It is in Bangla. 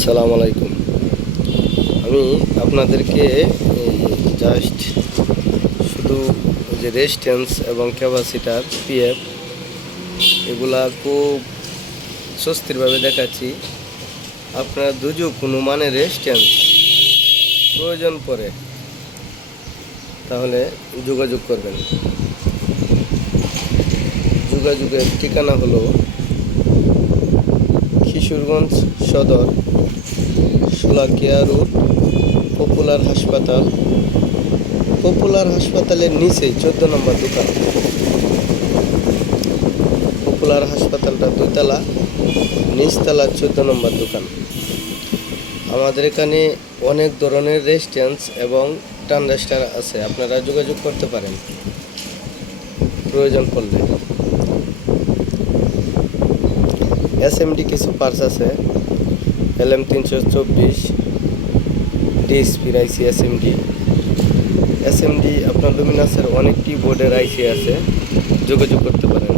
আসসালামু আলাইকুম। আমি আপনাদেরকে জাস্ট শুধু যে রেজিস্ট্যান্স এবং ক্যাপাসিটার পিএফ এগুলা খুব স্বস্তিরভাবে দেখাচ্ছি। আপনার দুজো কোনো মানে রেজিস্ট্যান্স প্রয়োজন পড়ে তাহলে যোগাযোগ করবেন। যোগাযোগের ঠিকানা হলো কিশোরগঞ্জ সদর, শোলাকিয়া রোড, পপুলার হাসপাতালের নিচেই 14 নম্বর দোকান। পপুলার হাসপাতালটা 2 তলা, নিচতলা 14 নম্বর দোকান। আমাদের এখানে অনেক ধরনের রেজিস্ট্যান্স এবং ট্রানজিস্টর আছে, আপনারা যোগাযোগ করতে পারেন প্রয়োজন পড়লে। এসএমডি কিছু পার্টস আছে, LM 324, ডিএসপির আইসি এসএমডি আপনার লুমিনাসের অনেকটি বোর্ডের আইসি আছে, যোগাযোগ করতে পারেন।